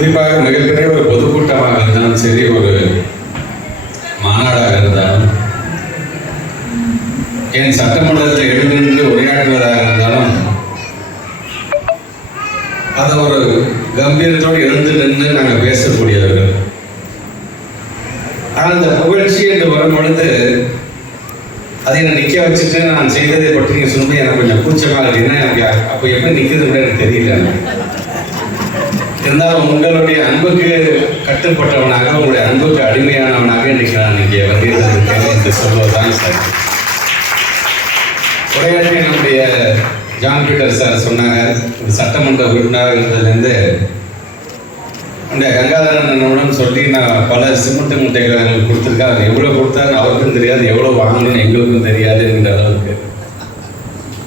குறிப்பாக மிகப்பெரிய ஒரு பொதுக்கூட்டமாக இருந்தாலும் சரி ஒரு மாநாடாக இருந்தாலும் என் சட்டமன்றத்தில் எழுந்து உரையாற்றுவதாக இருந்தாலும் அதை ஒரு கம்பீரத்தோடு எழுந்து நின்று நாங்கள் பேசக்கூடியவர்கள். ஆனால் இந்த புகழ்ச்சி என்று வரும் பொழுது அதை என்னை நிற்க வச்சுட்டு நான் செய்ததை பற்றி நீங்கள் சொல்லும்போது எனக்கு கொஞ்சம் கூச்சமாக இருக்குன்னா எனக்கு அப்போ எப்படி நிற்கிறது கூட எனக்கு தெரியல. இருந்தாலும் உங்களுடைய அன்புக்கு கட்டுப்பட்டவனாக உங்களுடைய அன்புக்கு அடிமையானவனாக இன்னைக்கு நான் இங்கே வருகிறேன் என்று சொல்வதுதான் சரி. உரையாற்றி நம்முடைய ஜான் பீட்டர் சார் சொன்னாங்க ஒரு சட்டமன்ற உறுப்பினராக இருந்ததுலேருந்து அந்த கங்காதரன் அண்ணனுடன் சொல்லி நான் பல சிமெண்ட் முட்டைகளை எங்களுக்கு கொடுத்துருக்கேன் எவ்வளோ கொடுத்தாரு? அவருக்கும் தெரியாது. எவ்வளோ வாங்கணும்னு எங்களுக்கும் தெரியாது என்கிற அளவுக்கு.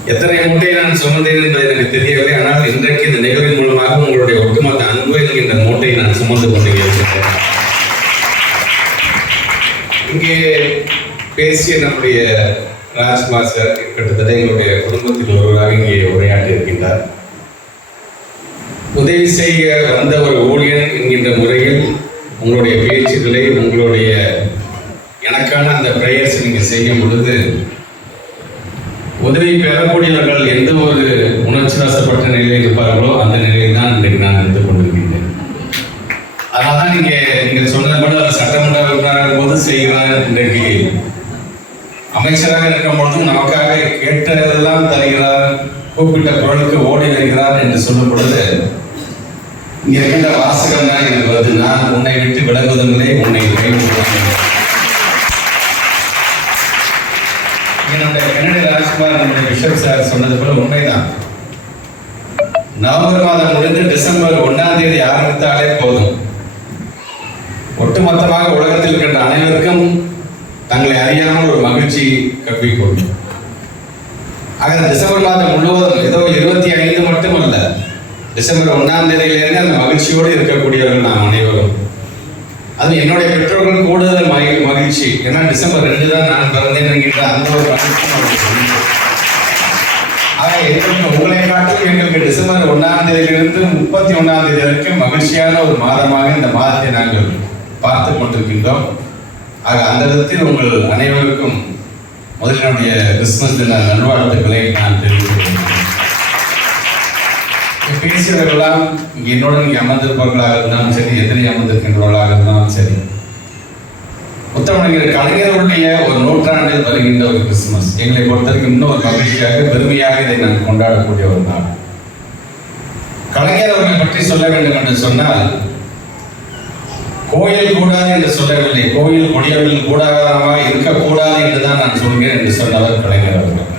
எத்தனை முட்டையை நான் சுமந்தேன் என்பது எனக்கு தெரியவில்லை. ஆனால் இன்றைக்கு இந்த நிகழ்வின் மூலமாக உங்களுடைய ஒட்டுமொத்த அன்பு என்கின்ற மூட்டையை நான் சுமந்து கொண்டு வச்சிருக்கேன் இங்கே பேசிய நம்முடைய ராஜ்குமார் சார் கிட்டத்தட்ட எங்களுடைய குடும்பத்தில் ஒருவராக இங்கே உரையாற்றி இருக்கின்றார். உதவி செய்ய வந்த ஒரு ஊழியர் என்கின்ற முறையில் உங்களுடைய பேச்சுக்களை உங்களுடைய எனக்கான அந்த ப்ரேயர்ஸ் நீங்கள் செய்யும் பொழுது உதவி பெறக்கூடியவர்கள் எந்த ஒரு உணர்ச்சி வசப்பட்ட நிலையில் இருப்பார்களோ அந்த நிலையில் தான் இன்றைக்கு நான் இருந்து அதனால தான் நீங்க நீங்க சொன்ன கூட அவர் சட்டமன்ற உறுப்பினராக போது செய்கிறார் இன்றைக்கு அமைச்சராக இருக்கும் பொழுது நமக்காக கேட்டதெல்லாம் தருகிறார் கூப்பிட்ட குரலுக்கு ஓடி வருகிறார் என்று சொல்லும் பொழுது இங்க இருக்கின்ற வாசகம் தான் எனக்கு வருது நான் உன்னை விட்டு விலகுவதில்லை உன்னை கைவிடுவதில்லை என்னுடைய கன்னட ராஜ்குமார் நம்முடைய பிஷப் சார் சொன்னது போல உண்மைதான். நவம்பர் மாதம் முடிந்து டிசம்பர் ஒன்னாம் தேதி ஆரம்பித்தாலே போதும். ஒட்டுமொத்தமாக உலகத்தில் இருக்கின்ற அனைவருக்கும் தங்களை அறியாமல் ஒரு மகிழ்ச்சி கற்பிக்கொள்ளும் ஆக டிசம்பர் மாதம் முழுவதும் ஏதோ இருபத்தி ஐந்து மட்டுமல்ல டிசம்பர் ஒன்றாம் தேதியிலிருந்து அந்த மகிழ்ச்சியோடு இருக்கக்கூடியவர்கள் நாம் அனைவரும். அது என்னுடைய பெற்றோர்கள் கூடுதல் மகி மகிழ்ச்சி. ஏன்னா டிசம்பர் ரெண்டு தான் நான் பிறந்தேன் என்கின்ற அந்த ஒரு மகிழ்ச்சி எங்களுக்கு உங்களை காட்டிலும் எங்களுக்கு டிசம்பர் ஒன்றாம் தேதியிலிருந்து முப்பத்தி ஒன்றாம் தேதி வரைக்கும் மகிழ்ச்சியான ஒரு மாதமாக இந்த மாதத்தை நாங்கள் பார்த்து கொண்டிருக்கின்றோம். ஆக அந்த விதத்தில் உங்கள் அனைவருக்கும் முதலினுடைய கிறிஸ்துமஸ் தின நல்வாழ்த்துக்களை நான் தெரிவித்துக் பேசியவர்களெல்லாம் என்னோட இங்கே அமர்ந்திருப்பவர்களாக இருந்தாலும் சரி எதிரி அமர்ந்திருக்கின்றவர்களாக இருந்தாலும் சரி முத்தமிழர் கலைஞர்களுடைய ஒரு நூற்றாண்டில் வருகின்ற ஒரு கிறிஸ்துமஸ். எங்களை பொறுத்தவரைக்கும் இன்னும் ஒரு மகிழ்ச்சியாக பெருமையாக இதை நான் கொண்டாடக்கூடிய ஒரு நாள். கலைஞர் அவர்களை பற்றி சொல்ல வேண்டும் என்று சொன்னால் கோயில் கூடாது என்று சொல்லவில்லை. கோயில் கொடியவர்கள் கூடாதமாக இருக்கக்கூடாது என்று தான் நான் சொல்கிறேன் என்று சொன்னவர் கலைஞர் அவர்கள்.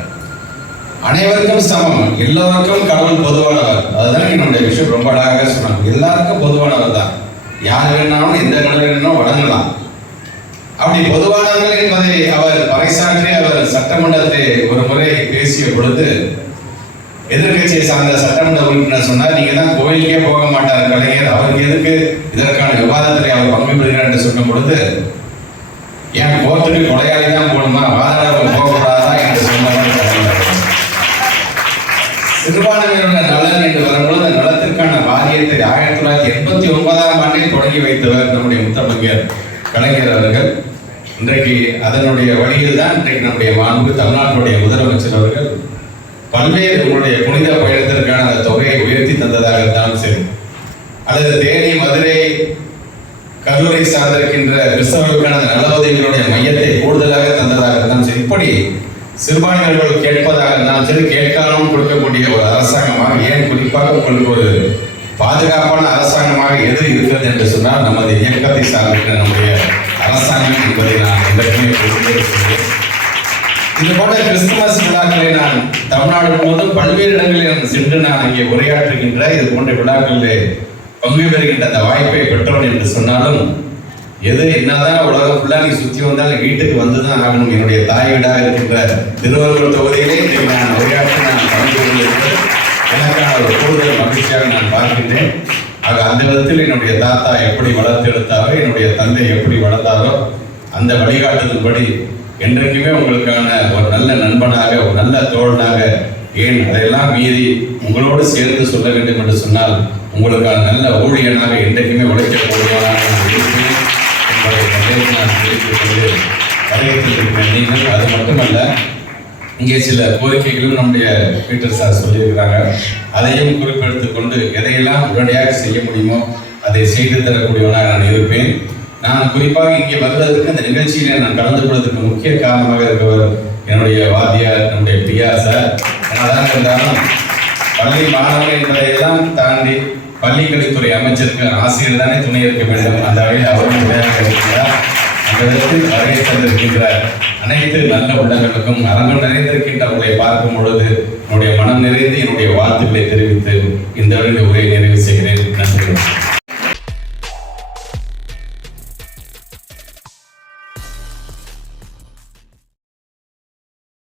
அனைவருக்கும் சமம். எல்லோருக்கும் கடவுள் பொதுவானவர். அதுதான் என்னுடைய விஷயம். ரொம்ப அழகாக சொன்னாங்க. எல்லாருக்கும் பொதுவானவர் தான். யார் வேணாலும் எந்த கடவுள் வேணாலும் வழங்கலாம். அப்படி பொதுவானவர்கள் என்பதை அவர் பறைசாற்றி அவர் சட்டமன்றத்தை ஒரு முறை பேசிய பொழுது எதிர்கட்சியை சார்ந்த சட்டமன்ற உறுப்பினர் சொன்னார் நீங்க தான் கோயிலுக்கே போக மாட்டார் கலைஞர். அவருக்கு எதுக்கு? இதற்கான விவாதத்தில் பெறுகிறார் பொழுது ஏன் கோர்ட்டுக்கு கொலையாளி தான் போகணுமா? வாதாடவர் போகக்கூடாதா? என்று சொன்னவர் கலைஞர் நலன் என்று வரும்போது அந்த நலத்திற்கான வாரியத்தை ஆயிரத்தி தொள்ளாயிரத்தி எண்பத்தி ஒன்பதாம் ஆண்டில் தொடங்கி வைத்தவர் நம்முடைய முத்தமிழர் கலைஞர் அவர்கள். இன்றைக்கு அதனுடைய வழியில் தான் இன்றைக்கு நம்முடைய மாண்பு தமிழ்நாட்டுடைய முதலமைச்சர் அவர்கள் பல்வேறு உங்களுடைய புனித பயணத்திற்கான அந்த தொகையை உயர்த்தி தந்ததாக இருந்தாலும் சரி. அல்லது தேனி மதுரை கல்லூரி சார்ந்திருக்கின்ற கிறிஸ்தவர்களுக்கான நல்ல உதவிகளுடைய மையத்தை கூடுதலாக தந்ததாக இருந்தாலும் சரி இப்படி சிறுபான்மையினர்கள் கேட்பதாக இருந்தாலும் சரி கேட்காமல் கொடுக்கக்கூடிய ஒரு அரசாங்கமாக ஏன் குறிப்பாக உங்களுக்கு ஒரு பாதுகாப்பான அரசாங்கமாக எது இருக்கிறது என்று சொன்னால் நமது இயக்கத்தை சார்ந்திருக்கிற நம்முடைய அரசாங்கம் என்பதை நான் என்றைக்குமே குறிப்பிட்டு சொல்கிறேன் இது போன்ற கிறிஸ்துமஸ் விழாக்களை நான் தமிழ்நாடு முழுவதும் பல்வேறு இடங்களில் சென்று நான் இங்கே உரையாற்றுகின்ற இது போன்ற விழாக்களிலே பங்கு பெறுகின்ற அந்த வாய்ப்பை பெற்றோன் என்று சொன்னாலும் எது என்னதான் உலகம் ஃபுல்லா நீ சுத்தி வந்தாலும் வீட்டுக்கு வந்துதான் ஆகணும். என்னுடைய தாய் வீடாக இருக்கின்ற திருவள்ளுவர் தொகுதியிலே இன்றைக்கு நான் உரையாற்றி நான் பங்கு கொண்டிருப்பது எனக்கான ஒரு கூடுதல் மகிழ்ச்சியாக நான் பார்க்கின்றேன் ஆக அந்த விதத்தில் என்னுடைய தாத்தா எப்படி வளர்த்தெடுத்தாரோ என்னுடைய தந்தை எப்படி வளர்த்தாரோ அந்த வழிகாட்டுதல்படி என்றைக்குமே உங்களுக்கான ஒரு நல்ல நண்பனாக ஒரு நல்ல தோழனாக ஏன் அதையெல்லாம் மீறி உங்களோடு சேர்ந்து சொல்ல வேண்டும் என்று சொன்னால் உங்களுக்கான நல்ல ஊழியனாக என்றைக்குமே உழைக்கக்கூடியவனாக என்பதை நான் தெரிவித்துக் கொண்டு இருக்கிற நீங்கள் அது மட்டுமல்ல இங்கே சில கோரிக்கைகளும் நம்முடைய பீட்டர் சார் சொல்லியிருக்கிறாங்க. அதையும் குறிப்பெடுத்து கொண்டு எதையெல்லாம் உடனடியாக செய்ய முடியுமோ அதை செய்து தரக்கூடியவனாக நான் இருப்பேன். நான் குறிப்பாக இங்கே வருவதற்கு இந்த நிகழ்ச்சியில் நான் கலந்து கொள்வதற்கு முக்கிய காரணமாக இருக்கவர் என்னுடைய வாத்தியார் நம்முடைய பிரியா சார். என்னதான் இருந்தாலும் பள்ளி மாணவர்கள் என்பதையெல்லாம் தாண்டி பள்ளிக்கல்வித்துறை அமைச்சருக்கு ஆசிரியர் தானே துணை இருக்க வேண்டும். அந்த வகையில் அவரும் உடையாக அந்த வருகை தந்திருக்கின்றார். அனைத்து நல்ல உள்ளங்களுக்கும் அரங்கம் நிறைந்திருக்கின்ற அவர்களை பார்க்கும் பொழுது என்னுடைய மனம் நிறைந்து என்னுடைய வாழ்த்துக்களை தெரிவித்து இந்த வழியில் உரையை நிறைவு